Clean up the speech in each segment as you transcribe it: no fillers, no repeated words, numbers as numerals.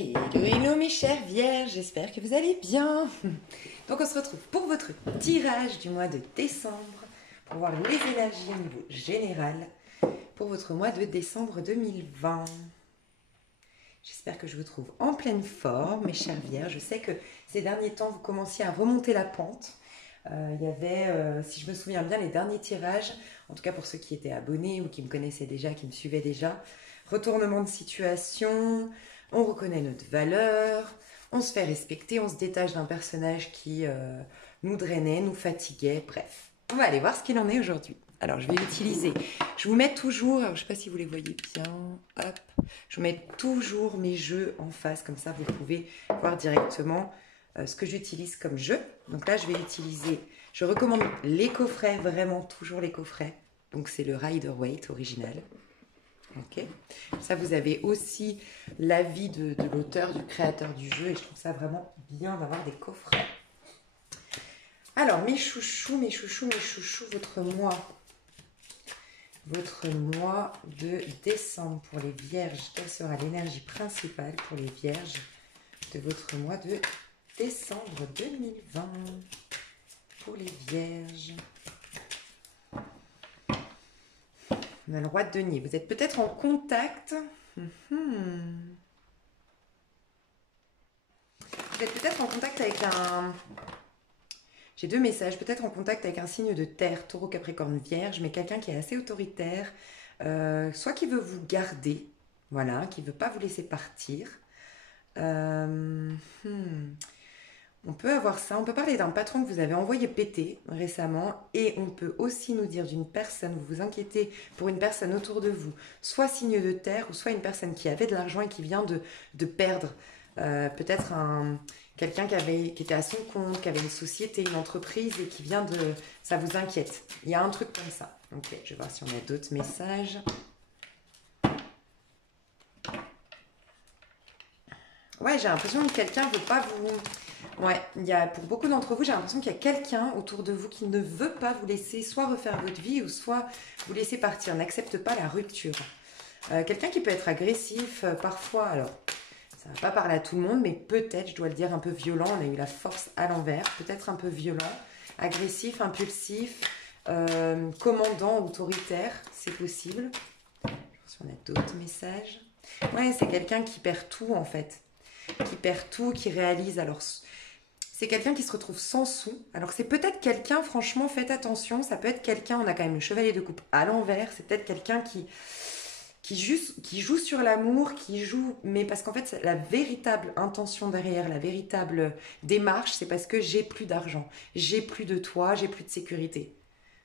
Hello, hello mes chères vierges, j'espère que vous allez bien. Donc on se retrouve pour votre tirage du mois de décembre, pour voir les énergies au niveau général, pour votre mois de décembre 2020. J'espère que je vous trouve en pleine forme, mes chères vierges. Je sais que ces derniers temps, vous commenciez à remonter la pente. Il y avait, si je me souviens bien, les derniers tirages, en tout cas pour ceux qui étaient abonnés ou qui me connaissaient déjà, qui me suivaient déjà, retournement de situation, on reconnaît notre valeur, on se fait respecter, on se détache d'un personnage qui nous drainait, nous fatiguait, bref. On va aller voir ce qu'il en est aujourd'hui. Alors, je vais utiliser, je vous mets toujours, alors, je ne sais pas si vous les voyez bien, hop, je vous mets toujours mes jeux en face, comme ça vous pouvez voir directement ce que j'utilise comme jeu. Donc là, je vais utiliser, je recommande les coffrets, vraiment toujours les coffrets. Donc c'est le Rider-Waite original. Ok. Ça, vous avez aussi l'avis de l'auteur, du créateur du jeu, et je trouve ça vraiment bien d'avoir des coffrets. Alors, mes chouchous, votre mois de décembre pour les vierges. Quelle sera l'énergie principale pour les vierges de votre mois de décembre 2020 pour les vierges? On a le roi de denier. Vous êtes peut-être en contact. Vous êtes peut-être en contact avec un... J'ai deux messages. Peut-être en contact avec un signe de terre, taureau, capricorne, vierge, mais quelqu'un qui est assez autoritaire. Soit qui veut vous garder, voilà, qui ne veut pas vous laisser partir. On peut avoir ça. On peut parler d'un patron que vous avez envoyé péter récemment, et on peut aussi nous dire d'une personne, vous vous inquiétez pour une personne autour de vous, soit signe de terre, ou soit une personne qui avait de l'argent et qui vient de perdre. Peut-être quelqu'un qui était à son compte, qui avait une société, une entreprise, et qui vient de... Ça vous inquiète. Il y a un truc comme ça. Ok, je vais voir si on a d'autres messages. Ouais, j'ai l'impression que quelqu'un ne veut pas vous... Ouais, pour beaucoup d'entre vous, j'ai l'impression qu'il y a quelqu'un autour de vous qui ne veut pas vous laisser soit refaire votre vie ou soit vous laisser partir, n'accepte pas la rupture. Quelqu'un qui peut être agressif parfois, alors ça ne va pas parler à tout le monde, mais peut-être, je dois le dire, un peu violent, on a eu la force à l'envers, peut-être un peu violent, agressif, impulsif, commandant, autoritaire, c'est possible. Je pense qu'on a d'autres messages. Ouais, c'est quelqu'un qui perd tout en fait. Qui perd tout, qui réalise. Alors, c'est quelqu'un qui se retrouve sans sous. Alors, c'est peut-être quelqu'un, franchement, faites attention. Ça peut être quelqu'un, on a quand même le chevalier de coupe à l'envers. C'est peut-être quelqu'un qui joue sur l'amour, mais parce qu'en fait, la véritable intention derrière, la véritable démarche, c'est parce que j'ai plus d'argent, j'ai plus de toit, j'ai plus de sécurité.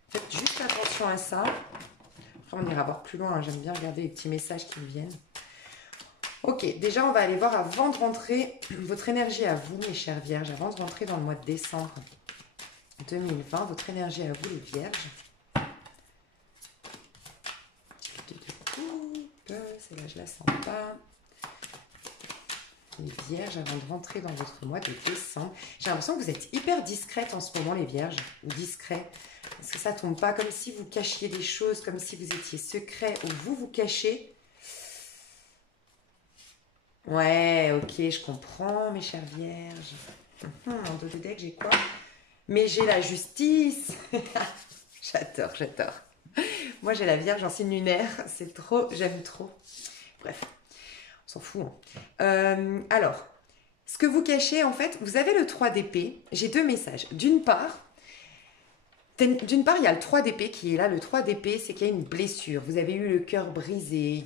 Faites juste attention à ça. Après, on ira voir plus loin. J'aime bien regarder les petits messages qui me viennent. Ok, déjà on va aller voir avant de rentrer votre énergie à vous, mes chères vierges, avant de rentrer dans le mois de décembre 2020, votre énergie à vous, les vierges. Celle-là, je la sens pas. Les vierges, avant de rentrer dans votre mois de décembre. J'ai l'impression que vous êtes hyper discrètes en ce moment, les vierges, ou discrets. Parce que ça tombe pas comme si vous cachiez des choses, comme si vous étiez secret, ou vous cachez. Ouais, ok, je comprends, mes chères vierges. En dos de deck, j'ai quoi? Mais j'ai la justice. J'adore, j'adore. Moi, j'ai la vierge en signe lunaire. C'est trop, j'aime trop. Bref, on s'en fout. Alors, ce que vous cachez, en fait, vous avez le 3 d'épée. J'ai deux messages. D'une part, il y a le 3 d'épée qui est là. Le 3 d'épée, c'est qu'il y a une blessure. Vous avez eu le cœur brisé.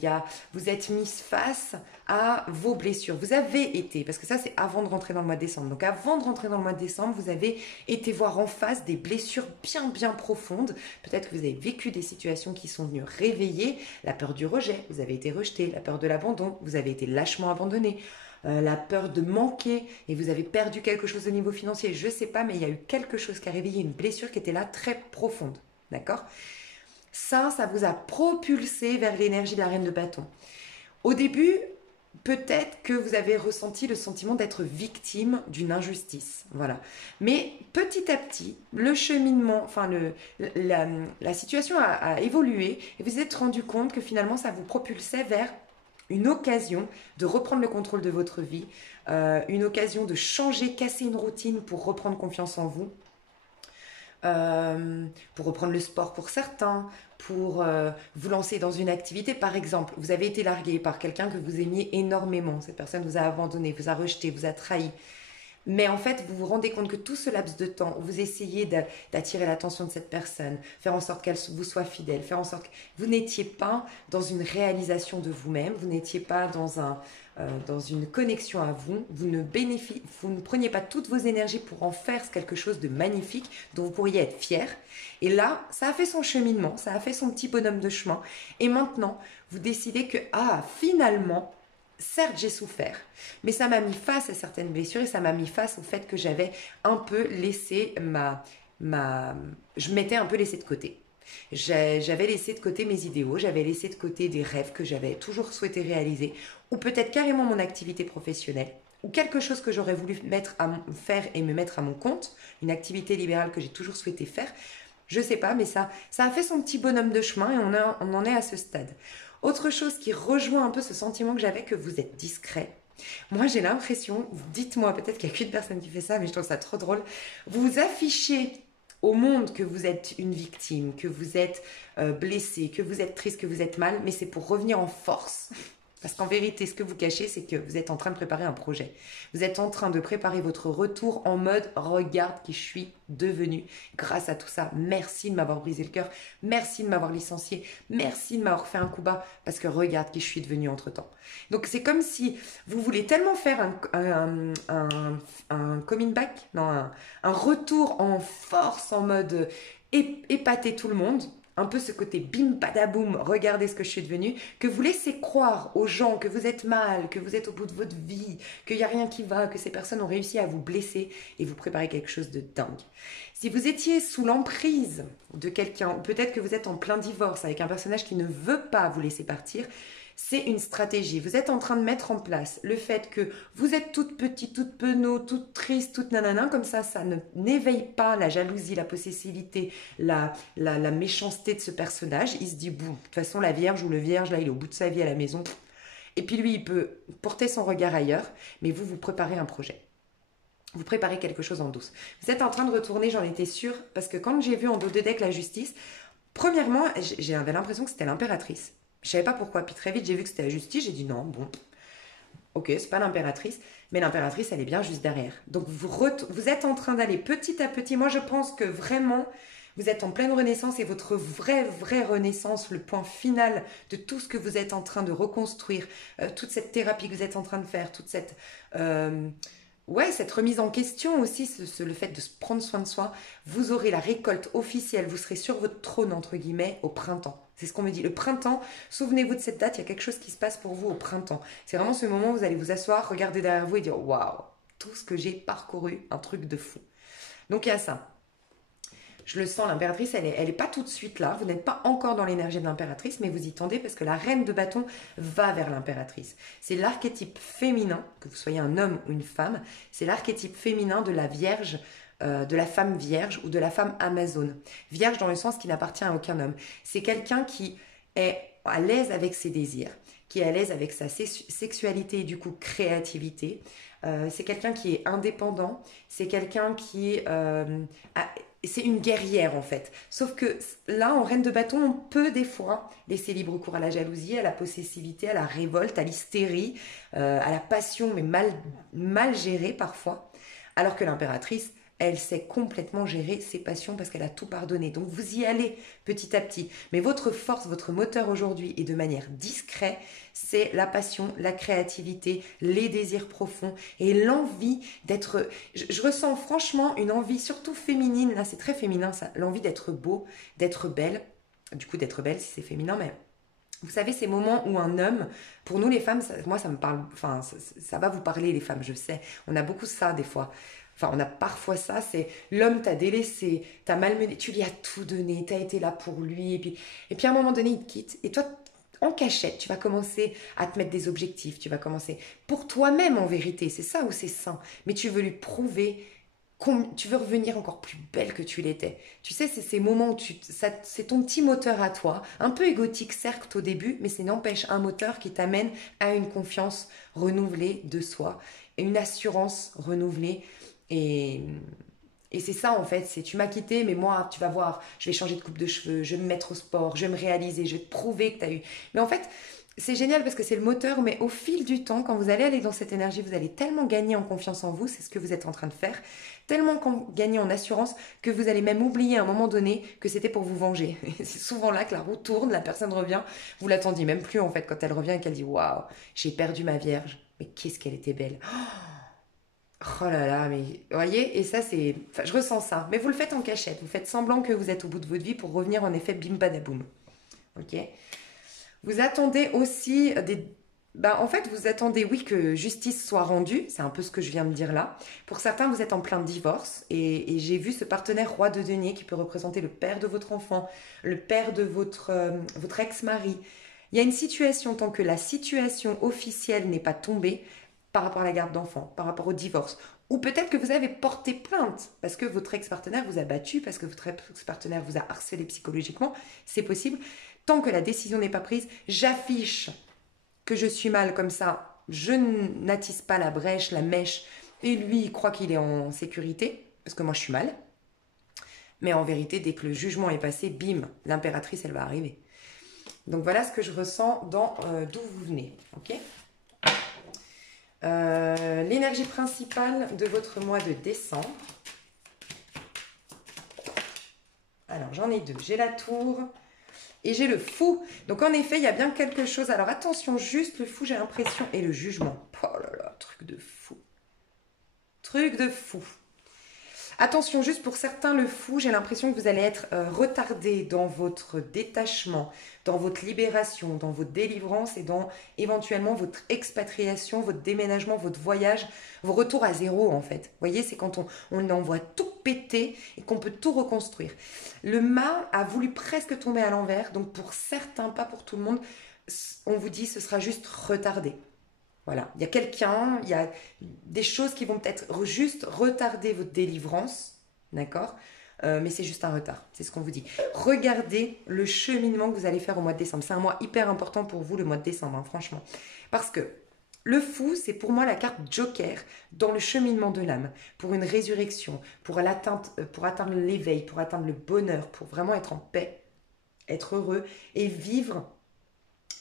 Vous êtes mise face à vos blessures. Vous avez été, parce que ça, c'est avant de rentrer dans le mois de décembre. Donc, avant de rentrer dans le mois de décembre, vous avez été voir en face des blessures bien, bien profondes. Peut-être que vous avez vécu des situations qui sont venues réveiller la peur du rejet. Vous avez été rejeté, la peur de l'abandon. Vous avez été lâchement abandonné. La peur de manquer et vous avez perdu quelque chose au niveau financier, je ne sais pas, mais il y a eu quelque chose qui a réveillé une blessure qui était là très profonde, d'accord? Ça vous a propulsé vers l'énergie de la reine de bâton. Au début, peut-être que vous avez ressenti le sentiment d'être victime d'une injustice, voilà. Mais petit à petit, le cheminement, enfin la situation a évolué et vous vous êtes rendu compte que finalement ça vous propulsait vers une occasion de reprendre le contrôle de votre vie, une occasion de changer, casser une routine pour reprendre confiance en vous, pour reprendre le sport pour certains, pour vous lancer dans une activité. Par exemple, vous avez été largué par quelqu'un que vous aimiez énormément, cette personne vous a abandonné, vous a rejeté, vous a trahi. Mais en fait, vous vous rendez compte que tout ce laps de temps où vous essayez d'attirer l'attention de cette personne, faire en sorte qu'elle vous soit fidèle, faire en sorte que vous n'étiez pas dans une réalisation de vous-même, vous n'étiez pas dans une connexion à vous, vous ne preniez pas toutes vos énergies pour en faire quelque chose de magnifique dont vous pourriez être fier. Et là, ça a fait son cheminement, ça a fait son petit bonhomme de chemin. Et maintenant, vous décidez que, finalement, certes, j'ai souffert, mais ça m'a mis face à certaines blessures et ça m'a mis face au fait que j'avais un peu laissé je m'étais un peu laissé de côté. J'avais laissé de côté mes idéaux, j'avais laissé de côté des rêves que j'avais toujours souhaité réaliser, ou peut-être carrément mon activité professionnelle, ou quelque chose que j'aurais voulu faire et me mettre à mon compte, une activité libérale que j'ai toujours souhaité faire. Je sais pas, mais ça a fait son petit bonhomme de chemin et on en est à ce stade. Autre chose qui rejoint un peu ce sentiment que j'avais que vous êtes discret. Moi, j'ai l'impression, dites-moi, peut-être qu'il n'y a qu'une personne qui fait ça, mais je trouve ça trop drôle. Vous affichez au monde que vous êtes une victime, que vous êtes blessé, que vous êtes triste, que vous êtes mal, mais c'est pour revenir en force. Parce qu'en vérité, ce que vous cachez, c'est que vous êtes en train de préparer un projet. Vous êtes en train de préparer votre retour en mode « Regarde qui je suis devenue grâce à tout ça. Merci de m'avoir brisé le cœur. Merci de m'avoir licencié. Merci de m'avoir fait un coup bas parce que regarde qui je suis devenue entre-temps. » Donc, c'est comme si vous voulez tellement faire un coming back, non, un retour en force en mode épater tout le monde. Un peu ce côté bim badaboum, regardez ce que je suis devenue, que vous laissez croire aux gens que vous êtes mal, que vous êtes au bout de votre vie, qu'il n'y a rien qui va, que ces personnes ont réussi à vous blesser et vous préparer quelque chose de dingue. Si vous étiez sous l'emprise de quelqu'un, ou peut-être que vous êtes en plein divorce avec un personnage qui ne veut pas vous laisser partir, c'est une stratégie. Vous êtes en train de mettre en place le fait que vous êtes toute petite, toute penaud, toute triste, toute nanana, comme ça n'éveille pas la jalousie, la possessivité, la méchanceté de ce personnage. Il se dit, bon, de toute façon, la vierge ou le vierge, là, il est au bout de sa vie à la maison. Et puis lui, il peut porter son regard ailleurs, mais vous préparez un projet. Vous préparez quelque chose en douce. Vous êtes en train de retourner, j'en étais sûre, parce que quand j'ai vu en dos de deck la justice, premièrement, j'avais l'impression que c'était l'impératrice. Je savais pas pourquoi, puis très vite j'ai vu que c'était la justice, j'ai dit non, bon, ok, c'est pas l'impératrice, mais l'impératrice elle est bien juste derrière. Donc vous êtes en train d'aller petit à petit, moi je pense que vraiment vous êtes en pleine renaissance et votre vraie renaissance, le point final de tout ce que vous êtes en train de reconstruire, toute cette thérapie que vous êtes en train de faire, toute cette... cette remise en question aussi, le fait de se prendre soin de soi, vous aurez la récolte officielle, vous serez sur votre trône, entre guillemets, au printemps. C'est ce qu'on me dit. Le printemps, souvenez-vous de cette date, il y a quelque chose qui se passe pour vous au printemps. C'est vraiment ce moment où vous allez vous asseoir, regarder derrière vous et dire « Waouh, tout ce que j'ai parcouru, un truc de fou. » Donc il y a ça. Je le sens, l'impératrice, elle est pas tout de suite là. Vous n'êtes pas encore dans l'énergie de l'impératrice, mais vous y tendez parce que la reine de bâton va vers l'impératrice. C'est l'archétype féminin, que vous soyez un homme ou une femme, c'est l'archétype féminin de la vierge, de la femme vierge ou de la femme amazone. Vierge dans le sens qui n'appartient à aucun homme. C'est quelqu'un qui est à l'aise avec ses désirs, qui est à l'aise avec sa sexualité et du coup créativité. C'est quelqu'un qui est indépendant, c'est quelqu'un qui c'est une guerrière en fait. Sauf que là, en reine de bâton, on peut des fois laisser libre cours à la jalousie, à la possessivité, à la révolte, à l'hystérie, à la passion, mais mal gérée parfois. Alors que l'impératrice, elle sait complètement gérer ses passions parce qu'elle a tout pardonné. Donc vous y allez petit à petit. Mais votre force, votre moteur aujourd'hui et de manière discrète, c'est la passion, la créativité, les désirs profonds et l'envie d'être... Je ressens franchement une envie, surtout féminine, là c'est très féminin ça, l'envie d'être beau, d'être belle. Du coup d'être belle si c'est féminin, mais... Vous savez, ces moments où un homme, pour nous les femmes, moi ça me parle, enfin ça va vous parler les femmes, je sais. On a beaucoup ça des fois. Enfin, on a parfois ça, c'est l'homme t'a délaissé, t'a malmené, tu lui as tout donné, t'as été là pour lui, et puis à un moment donné, il te quitte. Et toi, en cachette, tu vas commencer à te mettre des objectifs, tu vas commencer pour toi-même en vérité, c'est ça où c'est sain. Mais tu veux lui prouver tu veux revenir encore plus belle que tu l'étais. Tu sais, c'est ces moments où c'est ton petit moteur à toi, un peu égotique certes au début, mais c'est n'empêche un moteur qui t'amène à une confiance renouvelée de soi, et une assurance renouvelée. Et, et c'est ça en fait, c'est tu m'as quitté, mais moi, tu vas voir, je vais changer de coupe de cheveux, je vais me mettre au sport, je vais me réaliser, je vais te prouver que tu as eu. Mais en fait, c'est génial parce que c'est le moteur, mais au fil du temps, quand vous allez aller dans cette énergie, vous allez tellement gagner en confiance en vous, c'est ce que vous êtes en train de faire, tellement gagner en assurance que vous allez même oublier à un moment donné que c'était pour vous venger. Et c'est souvent là que la roue tourne, la personne revient, vous l'attendiez même plus en fait quand elle revient et qu'elle dit waouh, j'ai perdu ma vierge, mais qu'est-ce qu'elle était belle. Oh là là, mais vous voyez, et ça c'est. Enfin, je ressens ça. Mais vous le faites en cachette. Vous faites semblant que vous êtes au bout de votre vie pour revenir en effet bim badaboum. Ok. Vous attendez aussi des. Bah, en fait, vous attendez, oui, que justice soit rendue. C'est un peu ce que je viens de dire là. Pour certains, vous êtes en plein divorce. Et j'ai vu ce partenaire roi de denier qui peut représenter le père de votre enfant, le père de votre ex-mari. Il y a une situation, tant que la situation officielle n'est pas tombée, par rapport à la garde d'enfants, par rapport au divorce. Ou peut-être que vous avez porté plainte parce que votre ex-partenaire vous a battu, parce que votre ex-partenaire vous a harcelé psychologiquement. C'est possible. Tant que la décision n'est pas prise, j'affiche que je suis mal comme ça. Je n'attise pas la brèche, la mèche. Et lui, il croit qu'il est en sécurité, parce que moi, je suis mal. Mais en vérité, dès que le jugement est passé, bim, l'impératrice, elle va arriver. Donc voilà ce que je ressens dans d'où vous venez. Ok. L'énergie principale de votre mois de décembre. Alors, j'en ai deux. J'ai la tour et j'ai le fou. Donc, en effet, il y a bien quelque chose. Alors, attention, juste le fou, j'ai l'impression. Et le jugement. Oh là là, truc de fou. Truc de fou. Attention, juste pour certains, le fou, j'ai l'impression que vous allez être retardé dans votre détachement, dans votre libération, dans votre délivrance et dans éventuellement votre expatriation, votre déménagement, votre voyage, vos retours à zéro en fait. Vous voyez, c'est quand on envoie tout péter et qu'on peut tout reconstruire. Le mât a voulu presque tomber à l'envers, donc pour certains, pas pour tout le monde, on vous dit ce sera juste retardé. Voilà, il y a quelqu'un, il y a des choses qui vont peut-être juste retarder votre délivrance, d'accord. Mais c'est juste un retard, c'est ce qu'on vous dit. Regardez le cheminement que vous allez faire au mois de décembre. C'est un mois hyper important pour vous, le mois de décembre, hein, franchement. Parce que le fou, c'est pour moi la carte joker dans le cheminement de l'âme, pour une résurrection, pour atteindre l'éveil, pour atteindre le bonheur, pour vraiment être en paix, être heureux et vivre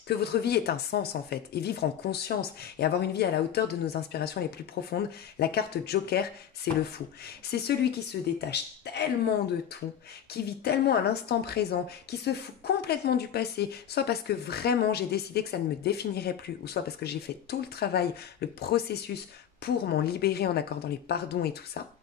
que votre vie ait un sens en fait, et vivre en conscience, et avoir une vie à la hauteur de nos inspirations les plus profondes. La carte Joker, c'est le fou. C'est celui qui se détache tellement de tout, qui vit tellement à l'instant présent, qui se fout complètement du passé, soit parce que vraiment j'ai décidé que ça ne me définirait plus, ou soit parce que j'ai fait tout le travail, le processus pour m'en libérer en accordant les pardons et tout ça.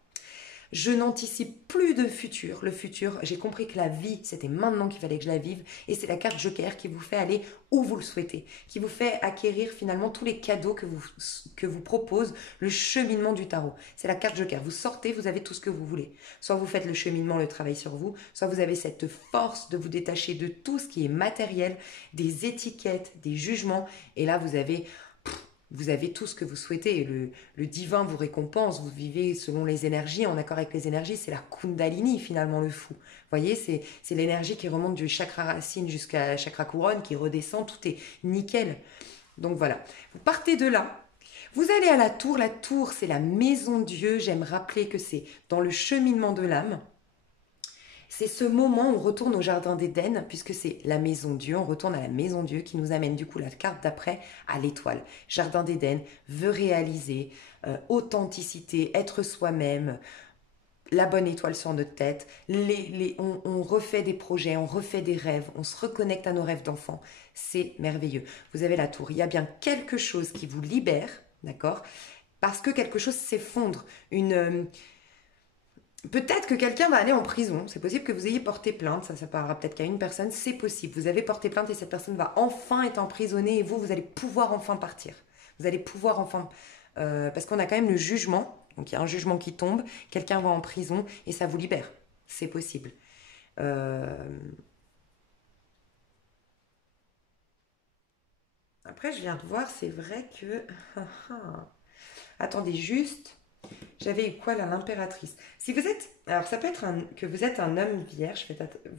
Je n'anticipe plus de futur. Le futur, j'ai compris que la vie, c'était maintenant qu'il fallait que je la vive. Et c'est la carte Joker qui vous fait aller où vous le souhaitez, qui vous fait acquérir finalement tous les cadeaux que vous propose le cheminement du tarot. C'est la carte Joker. Vous sortez, vous avez tout ce que vous voulez. Soit vous faites le cheminement, le travail sur vous, soit vous avez cette force de vous détacher de tout ce qui est matériel, des étiquettes, des jugements. Et là, vous avez tout ce que vous souhaitez et le divin vous récompense, vous vivez selon les énergies, en accord avec les énergies, c'est la Kundalini finalement le fou. Vous voyez, c'est l'énergie qui remonte du chakra racine jusqu'à chakra couronne, qui redescend, tout est nickel. Donc voilà, vous partez de là, vous allez à la tour c'est la maison Dieu, j'aime rappeler que c'est dans le cheminement de l'âme. C'est ce moment où on retourne au jardin d'Éden, puisque c'est la maison Dieu, on retourne à la maison Dieu qui nous amène du coup la carte d'après à l'étoile. Jardin d'Éden veut réaliser, authenticité, être soi-même, la bonne étoile sur notre tête, on refait des projets, on refait des rêves, on se reconnecte à nos rêves d'enfant. C'est merveilleux. Vous avez la tour, il y a bien quelque chose qui vous libère, d'accord? Parce que quelque chose s'effondre, peut-être que quelqu'un va aller en prison. C'est possible que vous ayez porté plainte. Ça parlera peut-être qu'à une personne. C'est possible. Vous avez porté plainte et cette personne va enfin être emprisonnée et vous allez pouvoir enfin partir. Vous allez pouvoir enfin... parce qu'on a quand même le jugement. Donc il y a un jugement qui tombe. Quelqu'un va en prison et ça vous libère. C'est possible. Euh, Après, je viens de voir, c'est vrai que... Attendez juste. J'avais eu quoi là, l'impératrice. Si vous êtes, alors ça peut être que vous êtes un homme vierge,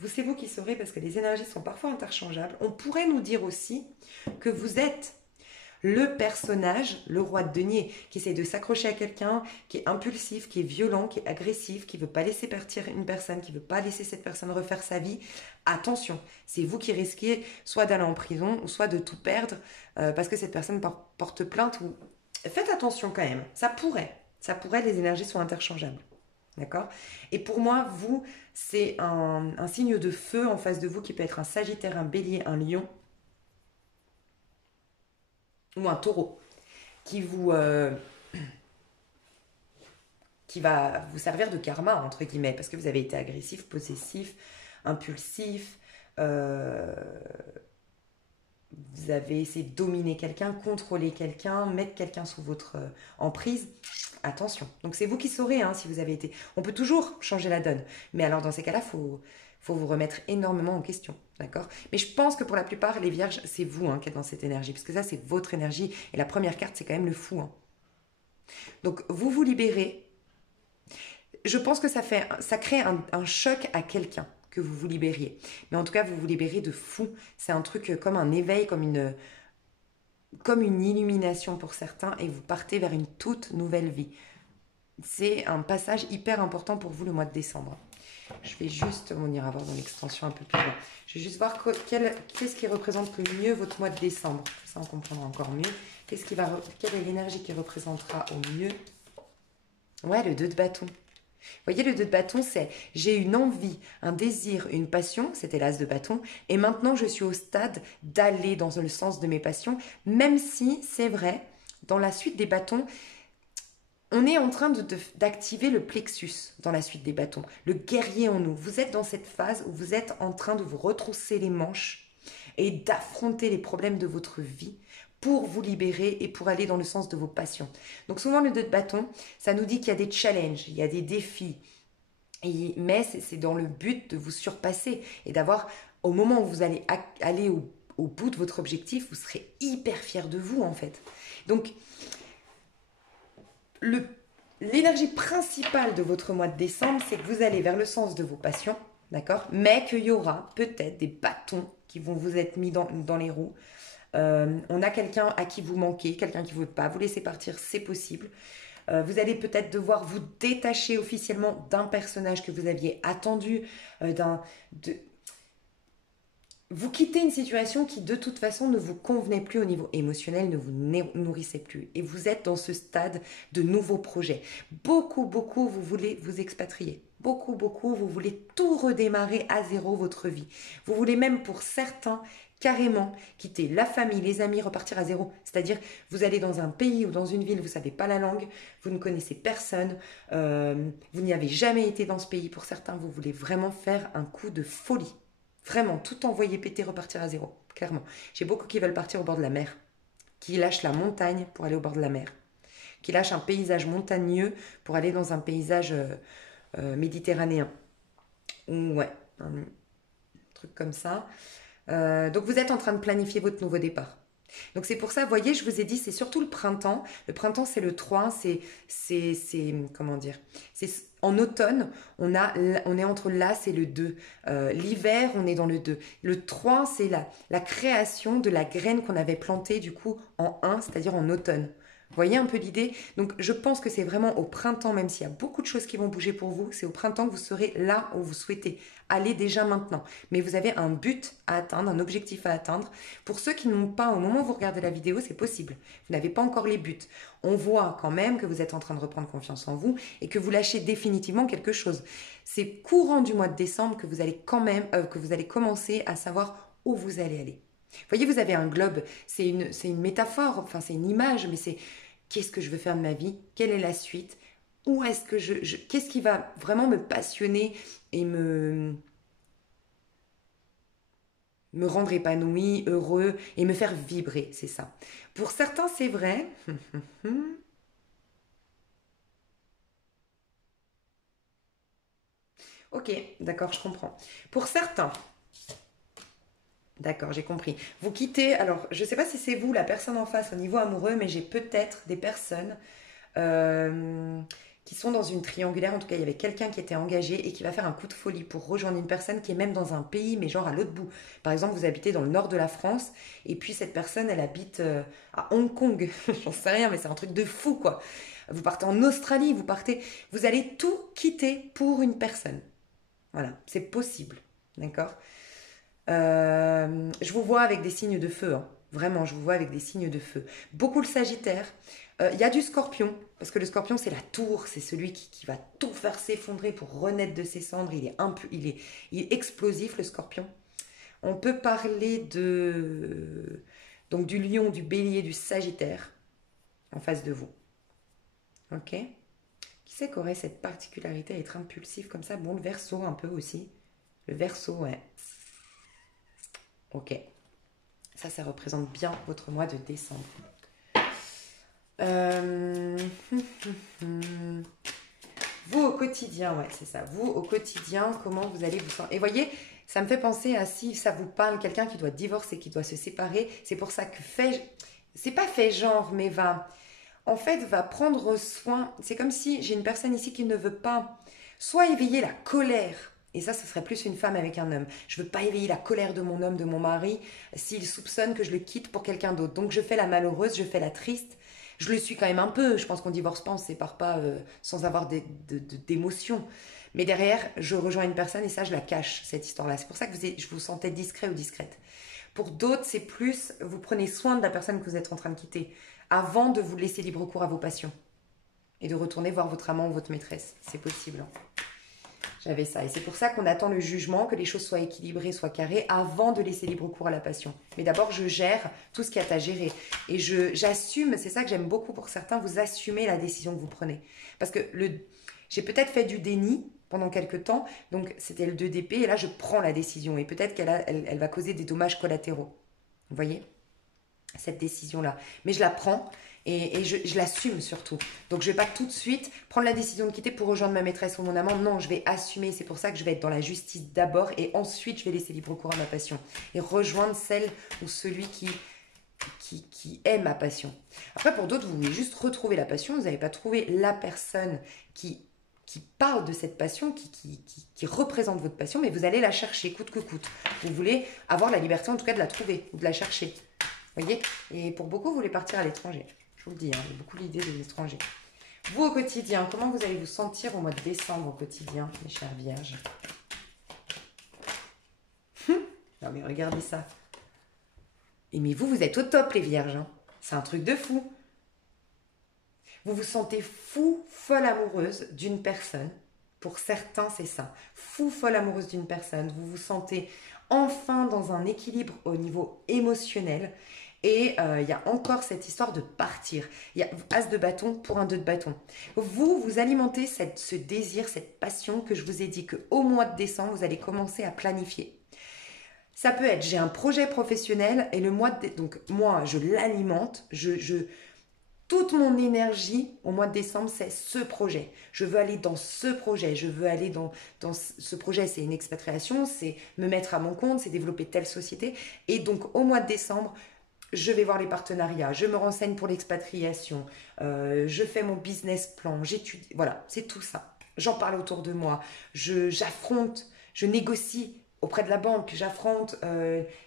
c'est vous qui saurez parce que les énergies sont parfois interchangeables. On pourrait nous dire aussi que vous êtes le personnage, le roi de denier, qui essaie de s'accrocher à quelqu'un, qui est impulsif, qui est violent, qui est agressif, qui ne veut pas laisser partir une personne, qui ne veut pas laisser cette personne refaire sa vie. Attention, c'est vous qui risquez soit d'aller en prison ou soit de tout perdre parce que cette personne porte plainte. Ou... Faites attention quand même, ça pourrait, les énergies sont interchangeables. D'accord? Et pour moi, vous, c'est un signe de feu en face de vous qui peut être un Sagittaire, un Bélier, un Lion ou un Taureau qui qui va vous servir de karma, entre guillemets, parce que vous avez été agressif, possessif, impulsif, vous avez essayé de dominer quelqu'un, contrôler quelqu'un, mettre quelqu'un sous votre emprise. Attention. Donc c'est vous qui saurez hein, si vous avez été... On peut toujours changer la donne, mais alors dans ces cas-là, faut vous remettre énormément en question, d'accord? Mais je pense que pour la plupart, les vierges, c'est vous hein, qui êtes dans cette énergie, parce que ça, c'est votre énergie, et la première carte, c'est quand même le fou. Hein. Donc, vous vous libérez. Je pense que ça crée un choc à quelqu'un, que vous vous libériez. Mais en tout cas, vous vous libérez de fou. C'est un truc comme un éveil, comme une illumination pour certains, et vous partez vers une toute nouvelle vie. C'est un passage hyper important pour vous le mois de décembre. Je vais juste, on ira voir dans l'extension un peu plus loin. Je vais juste voir qu'est-ce qui représente le mieux votre mois de décembre. Ça, on comprendra encore mieux. Quelle est l'énergie qui représentera au mieux? Ouais, le 2 de bâton. Vous voyez, le 2 de bâton, c'est j'ai une envie, un désir, une passion, c'était l'as de bâton, et maintenant je suis au stade d'aller dans le sens de mes passions, même si, c'est vrai, dans la suite des bâtons, on est en train d'activer le plexus dans la suite des bâtons, le guerrier en nous. Vous êtes dans cette phase où vous êtes en train de vous retrousser les manches et d'affronter les problèmes de votre vie pour vous libérer et pour aller dans le sens de vos passions. Donc souvent le 2 de bâton, ça nous dit qu'il y a des challenges, il y a des défis, mais c'est dans le but de vous surpasser et d'avoir, au moment où vous allez aller au bout de votre objectif, vous serez hyper fier de vous en fait. Donc l'énergie principale de votre mois de décembre, c'est que vous allez vers le sens de vos passions, d'accord? Mais qu'il y aura peut-être des bâtons qui vont vous être mis dans les roues. On a quelqu'un à qui vous manquez, quelqu'un qui ne veut pas vous laisser partir, c'est possible. Vous allez peut-être devoir vous détacher officiellement d'un personnage que vous aviez attendu, vous quittez une situation qui de toute façon ne vous convenait plus au niveau émotionnel, ne vous nourrissait plus. Et vous êtes dans ce stade de nouveaux projets. Beaucoup, vous voulez vous expatrier. Beaucoup, vous voulez tout redémarrer à zéro votre vie. Vous voulez même pour certains carrément quitter la famille, les amis, repartir à zéro. C'est-à-dire, vous allez dans un pays ou dans une ville, vous ne savez pas la langue, vous ne connaissez personne, vous n'y avez jamais été dans ce pays. Pour certains, vous voulez vraiment faire un coup de folie. Vraiment, tout envoyer péter, repartir à zéro, clairement. J'ai beaucoup qui veulent partir au bord de la mer, qui lâchent la montagne pour aller au bord de la mer, qui lâchent un paysage montagneux pour aller dans un paysage méditerranéen. Ouais, un truc comme ça. Donc vous êtes en train de planifier votre nouveau départ. Donc c'est pour ça, vous voyez, je vous ai dit, c'est surtout le printemps. Le printemps, c'est le 3, comment dire, c'est en automne, on est entre l'As et le 2. L'hiver, on est dans le 2. Le 3, c'est la création de la graine qu'on avait plantée du coup en 1, c'est-à-dire en automne. Vous voyez un peu l'idée? Donc je pense que c'est vraiment au printemps, même s'il y a beaucoup de choses qui vont bouger pour vous, c'est au printemps que vous serez là où vous souhaitez aller déjà maintenant. Mais vous avez un but à atteindre, un objectif à atteindre. Pour ceux qui n'ont pas, au moment où vous regardez la vidéo, c'est possible. Vous n'avez pas encore les buts. On voit quand même que vous êtes en train de reprendre confiance en vous et que vous lâchez définitivement quelque chose. C'est courant du mois de décembre que vous allez que vous allez commencer à savoir où vous allez aller. Vous voyez, vous avez un globe, c'est une métaphore, enfin c'est une image, mais c'est qu'est-ce que je veux faire de ma vie? Quelle est la suite? Où est-ce que qu'est-ce qui va vraiment me passionner et me rendre épanoui, heureux et me faire vibrer, c'est ça. Pour certains, c'est vrai. Ok, d'accord, je comprends. Pour certains, d'accord, j'ai compris. Vous quittez, alors je ne sais pas si c'est vous, la personne en face au niveau amoureux, mais j'ai peut-être des personnes qui sont dans une triangulaire. En tout cas, il y avait quelqu'un qui était engagé et qui va faire un coup de folie pour rejoindre une personne qui est même dans un pays, mais genre à l'autre bout. Par exemple, vous habitez dans le nord de la France et puis cette personne, elle habite à Hong Kong. J'en sais rien, mais c'est un truc de fou, quoi. Vous partez en Australie, vous allez tout quitter pour une personne. Voilà, c'est possible. D'accord. Je vous vois avec des signes de feu, hein. Vraiment, je vous vois avec des signes de feu. Beaucoup le Sagittaire. Il y a du Scorpion, parce que le Scorpion, c'est la tour, c'est celui qui va tout faire s'effondrer pour renaître de ses cendres. Il est explosif, le Scorpion. On peut parler donc du Lion, du Bélier, du Sagittaire en face de vous. Ok? Qui c'est qu'aurait cette particularité à être impulsif comme ça? Bon, le Verseau un peu aussi. Le Verseau, ouais. Ok. Ça représente bien votre mois de décembre. Vous au quotidien, ouais, c'est ça. Vous au quotidien, comment vous allez vous sentir? Et voyez, ça me fait penser à si ça vous parle, quelqu'un qui doit divorcer, qui doit se séparer. C'est pour ça que c'est pas fait genre, mais va prendre soin. C'est comme si j'ai une personne ici qui ne veut pas soit éveiller la colère. Et ça, ce serait plus une femme avec un homme. Je ne veux pas éveiller la colère de mon homme, de mon mari, s'il soupçonne que je le quitte pour quelqu'un d'autre. Donc je fais la malheureuse, je fais la triste. Je le suis quand même un peu. Je pense qu'on divorce pas, on ne se sépare pas sans avoir d'émotions. Mais derrière, je rejoins une personne et ça, je la cache, cette histoire-là. C'est pour ça que je vous sentais discret ou discrète. Pour d'autres, c'est plus, vous prenez soin de la personne que vous êtes en train de quitter avant de vous laisser libre cours à vos passions et de retourner voir votre amant ou votre maîtresse. C'est possible, hein. J'avais ça. Et c'est pour ça qu'on attend le jugement, que les choses soient équilibrées, soient carrées, avant de laisser libre cours à la passion. Mais d'abord, je gère tout ce qu'il y a à gérer. Et j'assume, c'est ça que j'aime beaucoup pour certains, vous assumez la décision que vous prenez. Parce que j'ai peut-être fait du déni pendant quelques temps, donc c'était le 2 d'épée, et là, je prends la décision. Et peut-être qu'elle va causer des dommages collatéraux. Vous voyez ? Cette décision-là. Mais je la prends et je l'assume surtout. Donc je ne vais pas tout de suite prendre la décision de quitter pour rejoindre ma maîtresse ou mon amant. Non, je vais assumer. C'est pour ça que je vais être dans la justice d'abord et ensuite je vais laisser libre cours à ma passion. Et rejoindre celle ou celui qui est ma passion. Après, pour d'autres, vous voulez juste retrouver la passion. Vous n'avez pas trouvé la personne qui parle de cette passion, qui représente votre passion, mais vous allez la chercher coûte que coûte. Vous voulez avoir la liberté en tout cas de la trouver, ou de la chercher. Vous voyez? Et pour beaucoup, vous voulez partir à l'étranger. Je vous le dis, hein, il y a beaucoup l'idée de l'étranger. Vous, au quotidien, comment vous allez vous sentir au mois de décembre au quotidien, mes chères vierges? Non, mais regardez ça. Et mais vous êtes au top, les vierges. Hein. C'est un truc de fou. Vous vous sentez fou, folle amoureuse d'une personne. Pour certains, c'est ça. Fou, folle amoureuse d'une personne. Vous vous sentez enfin dans un équilibre au niveau émotionnel. Et il y a encore cette histoire de partir. Il y a As de bâton pour un 2 de bâton. Vous alimentez ce désir, cette passion que je vous ai dit qu'au mois de décembre, vous allez commencer à planifier. Ça peut être, j'ai un projet professionnel et le mois de donc moi, je l'alimente, toute mon énergie au mois de décembre, c'est ce projet. Je veux aller dans ce projet. Je veux aller dans ce projet. C'est une expatriation, c'est me mettre à mon compte, c'est développer telle société. Et donc, au mois de décembre, je vais voir les partenariats, je me renseigne pour l'expatriation, je fais mon business plan, j'étudie. Voilà, c'est tout ça. J'en parle autour de moi. J'affronte, je négocie auprès de la banque, j'affronte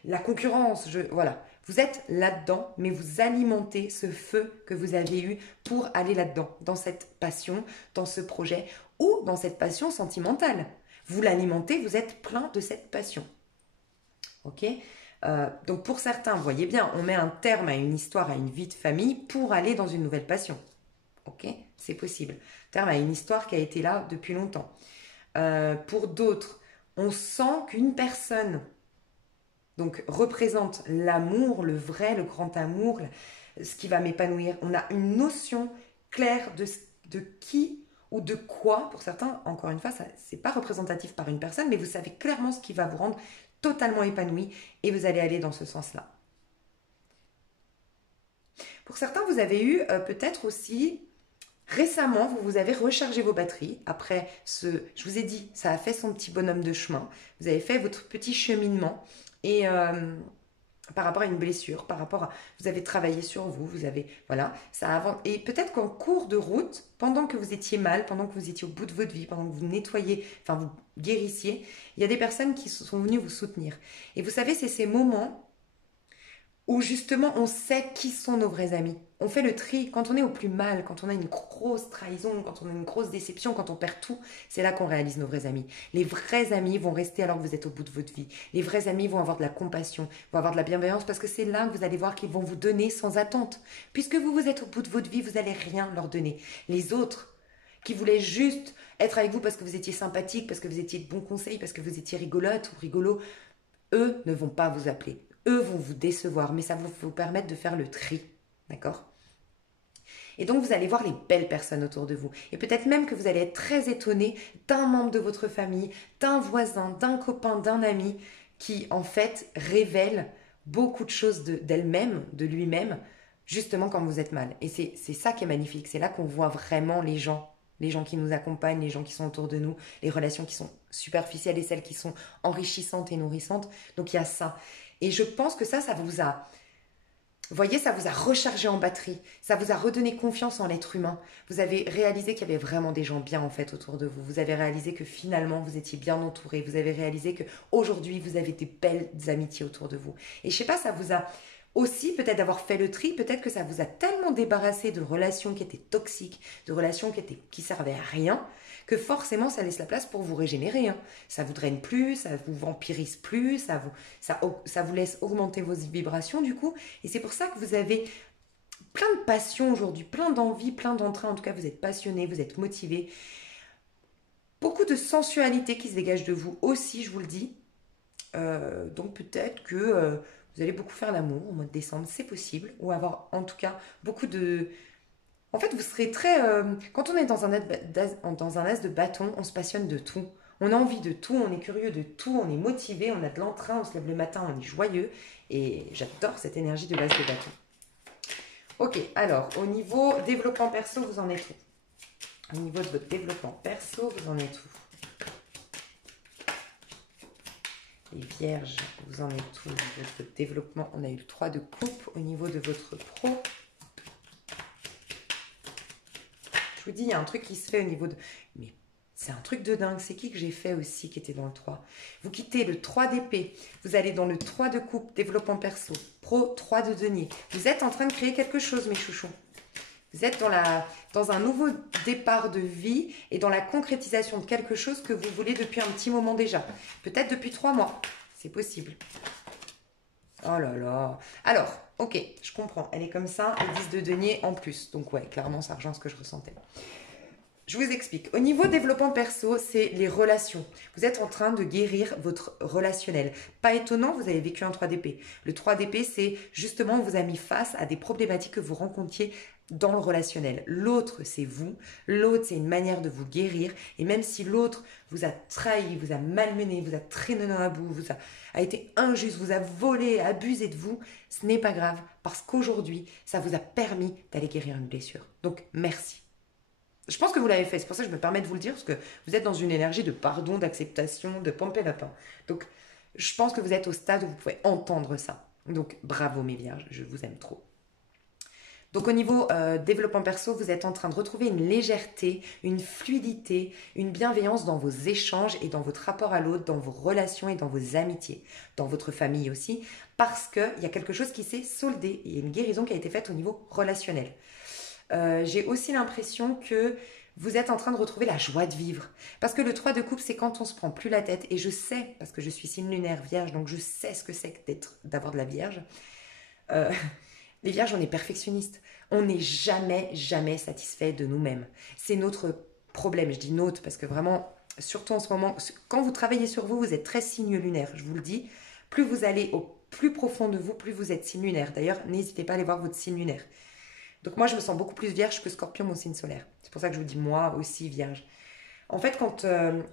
la concurrence. Voilà. Vous êtes là-dedans, mais vous alimentez ce feu que vous avez eu pour aller là-dedans, dans cette passion, dans ce projet ou dans cette passion sentimentale. Vous l'alimentez, vous êtes plein de cette passion. Ok ? Donc pour certains, vous voyez bien, on met un terme à une histoire, à une vie de famille pour aller dans une nouvelle passion. Ok ? C'est possible. Terme à une histoire qui a été là depuis longtemps. Pour d'autres, on sent qu'une personne donc représente l'amour, le vrai, le grand amour, ce qui va m'épanouir. On a une notion claire de qui ou de quoi, pour certains, encore une fois, ce n'est pas représentatif par une personne, mais vous savez clairement ce qui va vous rendre totalement épanoui et vous allez aller dans ce sens-là. Pour certains, vous avez eu peut-être aussi, récemment, vous avez rechargé vos batteries. Après, je vous ai dit, ça a fait son petit bonhomme de chemin. Vous avez fait votre petit cheminement et par rapport à une blessure, par rapport à... Vous avez travaillé sur vous, vous avez... Voilà, ça avance. Et peut-être qu'en cours de route, pendant que vous étiez mal, pendant que vous étiez au bout de votre vie, pendant que vous nettoyiez, enfin vous guérissiez, il y a des personnes qui sont venues vous soutenir. Et vous savez, c'est ces moments où justement on sait qui sont nos vrais amis. On fait le tri quand on est au plus mal, quand on a une grosse trahison, quand on a une grosse déception, quand on perd tout, c'est là qu'on réalise nos vrais amis. Les vrais amis vont rester alors que vous êtes au bout de votre vie. Les vrais amis vont avoir de la compassion, vont avoir de la bienveillance parce que c'est là que vous allez voir qu'ils vont vous donner sans attente. Puisque vous êtes au bout de votre vie, vous n'allez rien leur donner. Les autres qui voulaient juste être avec vous parce que vous étiez sympathique, parce que vous étiez de bons conseils, parce que vous étiez rigolote ou rigolo, eux ne vont pas vous appeler. Eux vont vous décevoir, mais ça va vous permettre de faire le tri. D'accord? Et donc, vous allez voir les belles personnes autour de vous. Et peut-être même que vous allez être très étonné d'un membre de votre famille, d'un voisin, d'un copain, d'un ami qui, en fait, révèle beaucoup de choses d'elle-même, de lui-même, justement quand vous êtes mal. Et c'est ça qui est magnifique. C'est là qu'on voit vraiment les gens qui nous accompagnent, les gens qui sont autour de nous, les relations qui sont superficielles et celles qui sont enrichissantes et nourrissantes. Donc, il y a ça. Et je pense que ça vous a... Vous voyez, ça vous a rechargé en batterie, ça vous a redonné confiance en l'être humain. Vous avez réalisé qu'il y avait vraiment des gens bien en fait autour de vous. Vous avez réalisé que finalement vous étiez bien entouré. Vous avez réalisé que aujourd'hui vous avez des belles amitiés autour de vous. Et je sais pas, ça vous a aussi peut-être d'avoir fait le tri, peut-être que ça vous a tellement débarrassé de relations qui étaient toxiques, de relations qui servaient à rien, que forcément ça laisse la place pour vous régénérer. Hein. Ça vous draine plus, ça vous vampirise plus, ça vous laisse augmenter vos vibrations du coup. Et c'est pour ça que vous avez plein de passion aujourd'hui, plein d'envie, plein d'entrain. En tout cas, vous êtes passionné, vous êtes motivé. Beaucoup de sensualité qui se dégage de vous aussi, je vous le dis. Donc peut-être que vous allez beaucoup faire l'amour au mois de décembre, c'est possible. Ou avoir en tout cas beaucoup de... En fait, vous serez très... quand on est dans un as de bâton, on se passionne de tout. On a envie de tout, on est curieux de tout, on est motivé, on a de l'entrain, on se lève le matin, on est joyeux. Et j'adore cette énergie de l'as de bâton. Ok, alors, au niveau développement perso, vous en êtes où? Au niveau de votre développement perso, vous en êtes où? Les vierges, vous en êtes où? Au niveau de votre développement, on a eu le 3 de coupe. Au niveau de votre pro, je vous dis, il y a un truc qui se fait au niveau de... Mais c'est un truc de dingue. C'est qui que j'ai fait aussi qui était dans le 3? Vous quittez le 3 d'épée. Vous allez dans le 3 de coupe, développement perso. Pro, 3 de denier. Vous êtes en train de créer quelque chose, mes chouchous. Vous êtes dans un nouveau départ de vie et dans la concrétisation de quelque chose que vous voulez depuis un petit moment déjà. Peut-être depuis 3 mois. C'est possible. Oh là là. Alors, ok, je comprends. Elle est comme ça, et 10 de denier en plus. Donc ouais, clairement, ça rejoint ce que je ressentais. Je vous explique. Au niveau développement perso, c'est les relations. Vous êtes en train de guérir votre relationnel. Pas étonnant, vous avez vécu un 3 d'épée. Le 3 d'épée, c'est justement, on vous a mis face à des problématiques que vous rencontriez dans le relationnel. L'autre, c'est vous. L'autre, c'est une manière de vous guérir. Et même si l'autre vous a trahi, vous a malmené, vous a traîné dans la boue, a été injuste, vous a volé, abusé de vous, ce n'est pas grave. Parce qu'aujourd'hui, ça vous a permis d'aller guérir une blessure. Donc, merci. Je pense que vous l'avez fait, c'est pour ça que je me permets de vous le dire, parce que vous êtes dans une énergie de pardon, d'acceptation, de pomper lapin. Donc, je pense que vous êtes au stade où vous pouvez entendre ça. Donc, bravo mes vierges, je vous aime trop. Donc, au niveau développement perso, vous êtes en train de retrouver une légèreté, une fluidité, une bienveillance dans vos échanges et dans votre rapport à l'autre, dans vos relations et dans vos amitiés, dans votre famille aussi, parce qu'il y a quelque chose qui s'est soldé, il y a une guérison qui a été faite au niveau relationnel. J'ai aussi l'impression que vous êtes en train de retrouver la joie de vivre. Parce que le 3 de coupe, c'est quand on se prend plus la tête. Et je sais, parce que je suis signe lunaire vierge, donc je sais ce que c'est d'avoir de la vierge. Les vierges, on est perfectionnistes. On n'est jamais, jamais satisfait de nous-mêmes. C'est notre problème. Je dis nôtre parce que vraiment, surtout en ce moment, quand vous travaillez sur vous, vous êtes très signe lunaire. Je vous le dis, plus vous allez au plus profond de vous, plus vous êtes signe lunaire. D'ailleurs, n'hésitez pas à aller voir votre signe lunaire. Donc moi, je me sens beaucoup plus vierge que Scorpion, mon signe solaire. C'est pour ça que je vous dis moi aussi vierge. En fait,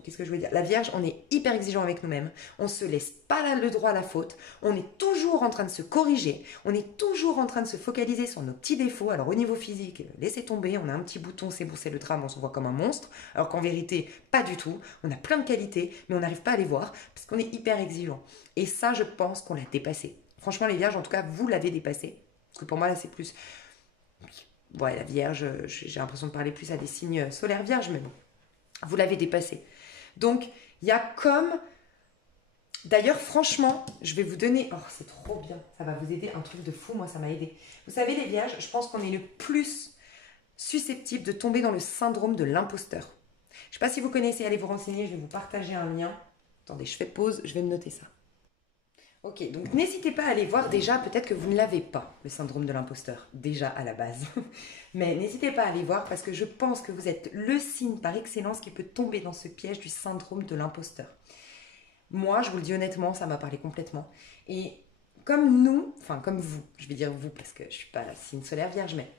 qu'est-ce que je veux dire? La vierge, on est hyper exigeant avec nous-mêmes. On ne se laisse pas le droit à la faute. On est toujours en train de se corriger. On est toujours en train de se focaliser sur nos petits défauts. Alors au niveau physique, laissez tomber. On a un petit bouton, c'est le tram, on se voit comme un monstre. Alors qu'en vérité, pas du tout. On a plein de qualités, mais on n'arrive pas à les voir parce qu'on est hyper exigeant. Et ça, je pense qu'on l'a dépassé. Franchement, les vierges, en tout cas, vous l'avez dépassé. Parce que pour moi, là, c'est plus... Ouais, la vierge, j'ai l'impression de parler plus à des signes solaires vierges, mais bon, vous l'avez dépassé. Donc, il y a comme... D'ailleurs, franchement, je vais vous donner... Oh, c'est trop bien. Ça va vous aider. Un truc de fou, moi, ça m'a aidé. Vous savez, les vierges, je pense qu'on est le plus susceptible de tomber dans le syndrome de l'imposteur. Je ne sais pas si vous connaissez, allez vous renseigner, je vais vous partager un lien. Attendez, je fais pause, je vais me noter ça. Ok, donc n'hésitez pas à aller voir déjà, peut-être que vous ne l'avez pas, le syndrome de l'imposteur, déjà à la base. Mais n'hésitez pas à aller voir parce que je pense que vous êtes le signe par excellence qui peut tomber dans ce piège du syndrome de l'imposteur. Moi, je vous le dis honnêtement, ça m'a parlé complètement. Et comme nous, enfin comme vous, je vais dire vous parce que je ne suis pas la signe solaire vierge, mais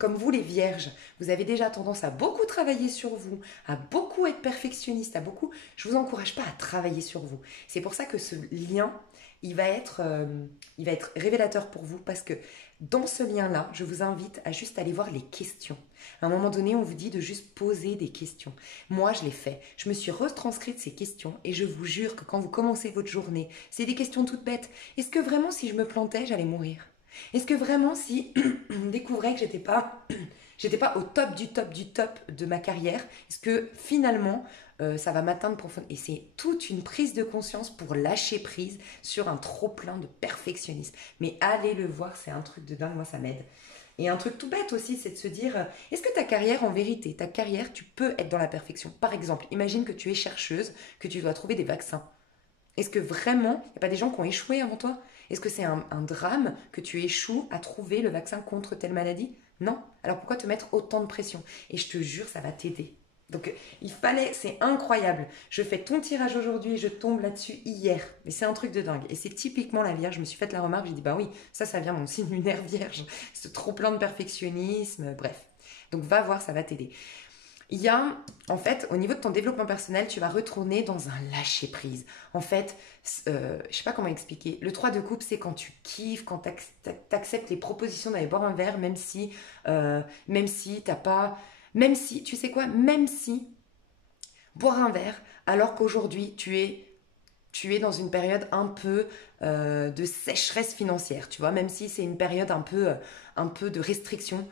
comme vous les vierges, vous avez déjà tendance à beaucoup travailler sur vous, à beaucoup être perfectionniste, à beaucoup... Je ne vous encourage pas à travailler sur vous. C'est pour ça que ce lien, il va être révélateur pour vous parce que dans ce lien-là, je vous invite à juste aller voir les questions. À un moment donné, on vous dit de juste poser des questions. Moi, je l'ai fait. Je me suis retranscrite ces questions et je vous jure que quand vous commencez votre journée, c'est des questions toutes bêtes. Est-ce que vraiment, si je me plantais, j'allais mourir? Est-ce que vraiment, si on découvrait que j'étais pas au top du top du top de ma carrière, est-ce que finalement, ça va m'atteindre profondément? Et c'est toute une prise de conscience pour lâcher prise sur un trop-plein de perfectionnisme. Mais allez le voir, c'est un truc de dingue, moi ça m'aide. Et un truc tout bête aussi, c'est de se dire, est-ce que ta carrière, en vérité, ta carrière, tu peux être dans la perfection? Par exemple, imagine que tu es chercheuse, que tu dois trouver des vaccins. Est-ce que vraiment, il n'y a pas des gens qui ont échoué avant toi? Est-ce que c'est un drame que tu échoues à trouver le vaccin contre telle maladie? Non. Alors pourquoi te mettre autant de pression? Et je te jure, ça va t'aider. Donc il fallait, c'est incroyable. Je fais ton tirage aujourd'hui, je tombe là-dessus hier. Mais c'est un truc de dingue. Et c'est typiquement la Vierge. Je me suis fait la remarque, j'ai dit bah oui, ça vient mon signe lunaire Vierge. C'est trop plein de perfectionnisme, bref. Donc va voir, ça va t'aider. Il y a, en fait, au niveau de ton développement personnel, tu vas retourner dans un lâcher-prise. En fait, je ne sais pas comment expliquer. Le 3 de coupe, c'est quand tu kiffes, quand tu acceptes les propositions d'aller boire un verre, même si t'as pas... Même si, tu sais quoi, même si boire un verre, alors qu'aujourd'hui, tu es dans une période un peu de sécheresse financière, tu vois, même si c'est une période un peu de restriction,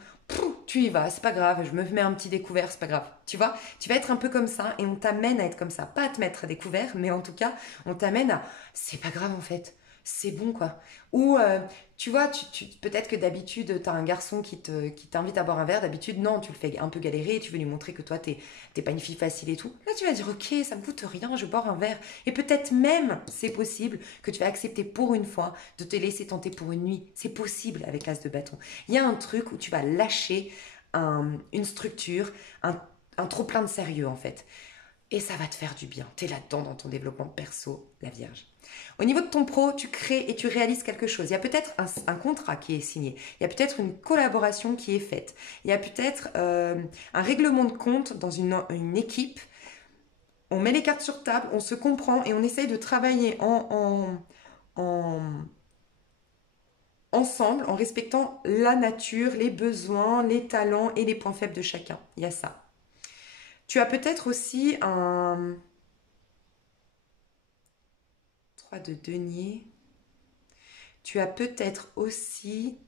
tu y vas, c'est pas grave, je me mets un petit découvert, c'est pas grave. Tu vois, tu vas être un peu comme ça et on t'amène à être comme ça. Pas à te mettre à découvert, mais en tout cas, on t'amène à c'est pas grave en fait, c'est bon quoi. Ou tu vois, peut-être que d'habitude, tu as un garçon qui t'invite à boire un verre, d'habitude, non, tu le fais un peu galérer, tu veux lui montrer que toi, t'es pas une fille facile et tout. Là, tu vas dire, ok, ça me coûte rien, je bois un verre. Et peut-être même, c'est possible que tu vas accepter pour une fois de te laisser tenter pour une nuit. C'est possible avec l'as de bâton. Il y a un truc où tu vas lâcher une structure, un trop plein de sérieux en fait. Et ça va te faire du bien. Tu es là-dedans dans ton développement perso, la Vierge. Au niveau de ton pro, tu crées et tu réalises quelque chose. Il y a peut-être un contrat qui est signé. Il y a peut-être une collaboration qui est faite. Il y a peut-être un règlement de compte dans une équipe. On met les cartes sur table, on se comprend et on essaye de travailler ensemble en respectant la nature, les besoins, les talents et les points faibles de chacun. Il y a ça. Tu as peut-être aussi un 3 de denier. Tu as peut-être aussi...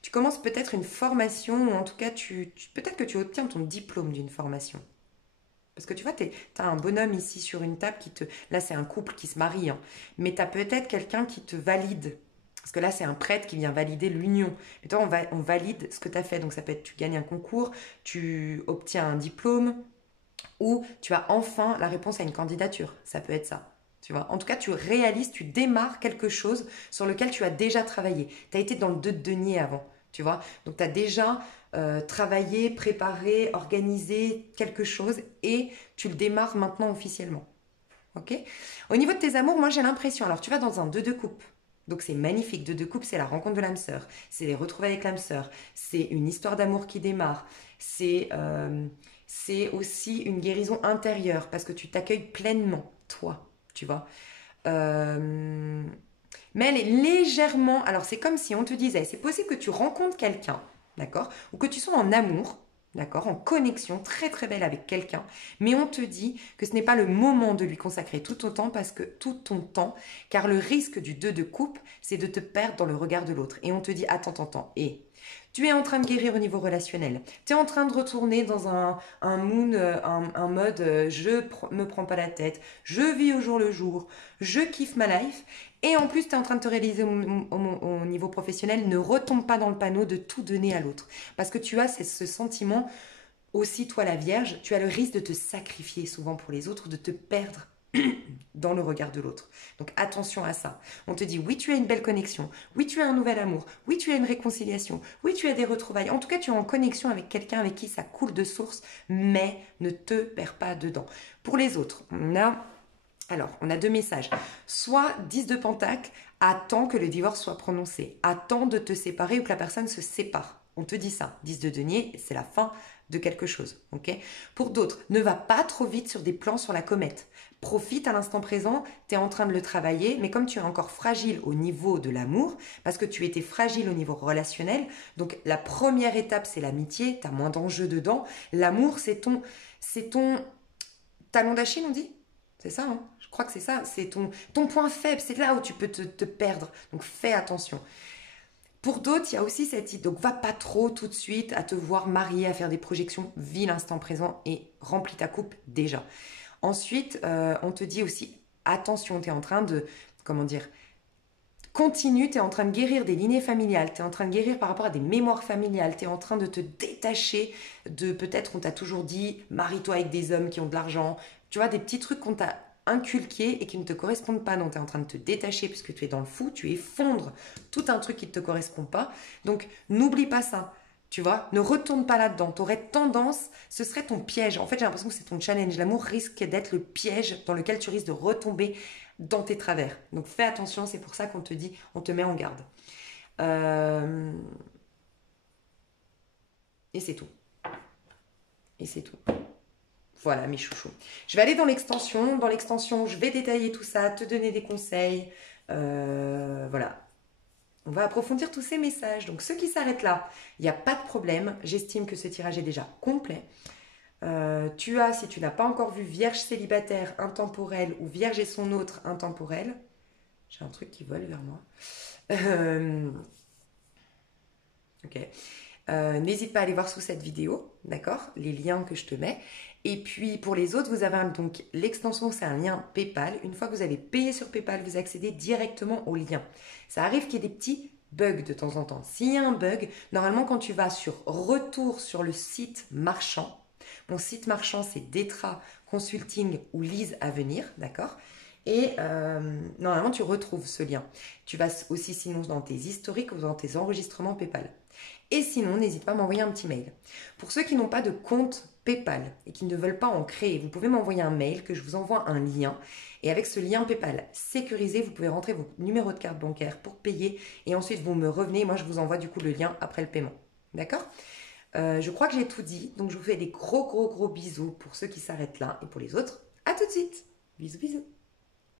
Tu commences peut-être une formation, ou en tout cas, peut-être que tu obtiens ton diplôme d'une formation. Parce que tu vois, tu as un bonhomme ici sur une table qui te... Là, c'est un couple qui se marie, hein. Mais tu as peut-être quelqu'un qui te valide. Parce que là, c'est un prêtre qui vient valider l'union. Et toi, on valide ce que tu as fait. Donc, ça peut être tu gagnes un concours, tu obtiens un diplôme, ou tu as enfin la réponse à une candidature. Ça peut être ça. Tu vois. En tout cas, tu réalises, tu démarres quelque chose sur lequel tu as déjà travaillé. Tu as été dans le 2 de denier avant. Tu vois. Donc, tu as déjà travaillé, préparé, organisé quelque chose et tu le démarres maintenant officiellement. Ok. Au niveau de tes amours, moi, j'ai l'impression... Alors, tu vas dans un 2 de coupe. Donc c'est magnifique. 2 de coupe, c'est la rencontre de l'âme sœur. C'est les retrouvailles avec l'âme sœur. C'est une histoire d'amour qui démarre. C'est aussi une guérison intérieure parce que tu t'accueilles pleinement, toi, tu vois. Mais elle est légèrement... Alors c'est comme si on te disait, c'est possible que tu rencontres quelqu'un, d'accord? Ou que tu sois en amour, d'accord, en connexion très très belle avec quelqu'un, mais on te dit que ce n'est pas le moment de lui consacrer tout ton temps, car le risque du 2 de coupe, c'est de te perdre dans le regard de l'autre. Et on te dit, attends, et tu es en train de guérir au niveau relationnel. Tu es en train de retourner dans un mode me prends pas la tête, je vis au jour le jour, je kiffe ma life. Et en plus, tu es en train de te réaliser au niveau professionnel. Ne retombe pas dans le panneau de tout donner à l'autre. Parce que tu as ce sentiment, aussi toi la Vierge, tu as le risque de te sacrifier souvent pour les autres, de te perdre dans le regard de l'autre. Donc attention à ça. On te dit oui, tu as une belle connexion, oui, tu as un nouvel amour, oui, tu as une réconciliation, oui, tu as des retrouvailles. En tout cas, tu es en connexion avec quelqu'un avec qui ça coule de source, mais ne te perds pas dedans. Pour les autres, on a deux messages. Soit 10 de Pentacle, attends que le divorce soit prononcé, attends de te séparer ou que la personne se sépare. On te dit ça. 10 de denier, c'est la fin de quelque chose. Ok. Pour d'autres, ne va pas trop vite sur des plans sur la comète. Profite à l'instant présent, tu es en train de le travailler, mais comme tu es encore fragile au niveau de l'amour, parce que tu étais fragile au niveau relationnel, donc la première étape, c'est l'amitié, tu as moins d'enjeux dedans. L'amour, c'est ton talon d'Achille, on dit? C'est ça, hein? Je crois que c'est ça. C'est ton point faible, c'est là où tu peux te perdre. Donc fais attention. Pour d'autres, il y a aussi cette idée. Donc, va pas trop tout de suite à te voir marier, à faire des projections. Vis l'instant présent et remplis ta coupe déjà. Ensuite, on te dit aussi, attention, tu es en train de, comment dire, continue, tu es en train de guérir des lignées familiales, tu es en train de guérir par rapport à des mémoires familiales, tu es en train de te détacher de, peut-être on t'a toujours dit, marie-toi avec des hommes qui ont de l'argent. Tu vois, des petits trucs qu'on t'a inculqués et qui ne te correspondent pas. Donc, tu es en train de te détacher puisque tu es dans le fou, tu effondres tout un truc qui ne te correspond pas. Donc, n'oublie pas ça. Tu vois, ne retourne pas là-dedans. Tu aurais tendance, ce serait ton piège. En fait, j'ai l'impression que c'est ton challenge. L'amour risque d'être le piège dans lequel tu risques de retomber dans tes travers. Donc, fais attention. C'est pour ça qu'on te dit, on te met en garde. Et c'est tout. Et c'est tout. Voilà, mes chouchous. Je vais aller dans l'extension. Dans l'extension, je vais détailler tout ça, te donner des conseils. Voilà. On va approfondir tous ces messages. Donc, ceux qui s'arrêtent là, il n'y a pas de problème. J'estime que ce tirage est déjà complet. Tu as, si tu n'as pas encore vu, Vierge célibataire intemporelle ou Vierge et son autre intemporel. J'ai un truc qui vole vers moi. Ok. N'hésite pas à aller voir sous cette vidéo, d'accord? Les liens que je te mets. Et puis pour les autres, vous avez donc l'extension, c'est un lien PayPal. Une fois que vous avez payé sur PayPal, vous accédez directement au lien. Ça arrive qu'il y ait des petits bugs de temps en temps. S'il y a un bug, normalement quand tu vas sur retour sur le site marchand, mon site marchand c'est Detra Consulting ou Lise à venir, d'accord? Et normalement tu retrouves ce lien. Tu vas aussi sinon dans tes historiques ou dans tes enregistrements PayPal. Et sinon, n'hésite pas à m'envoyer un petit mail. Pour ceux qui n'ont pas de compte PayPal et qui ne veulent pas en créer, vous pouvez m'envoyer un mail que je vous envoie un lien. Et avec ce lien PayPal sécurisé, vous pouvez rentrer vos numéros de carte bancaire pour payer. Et ensuite, vous me revenez. Moi, je vous envoie du coup le lien après le paiement. D'accord? Je crois que j'ai tout dit. Donc, je vous fais des gros bisous pour ceux qui s'arrêtent là. Et pour les autres, à tout de suite. Bisous.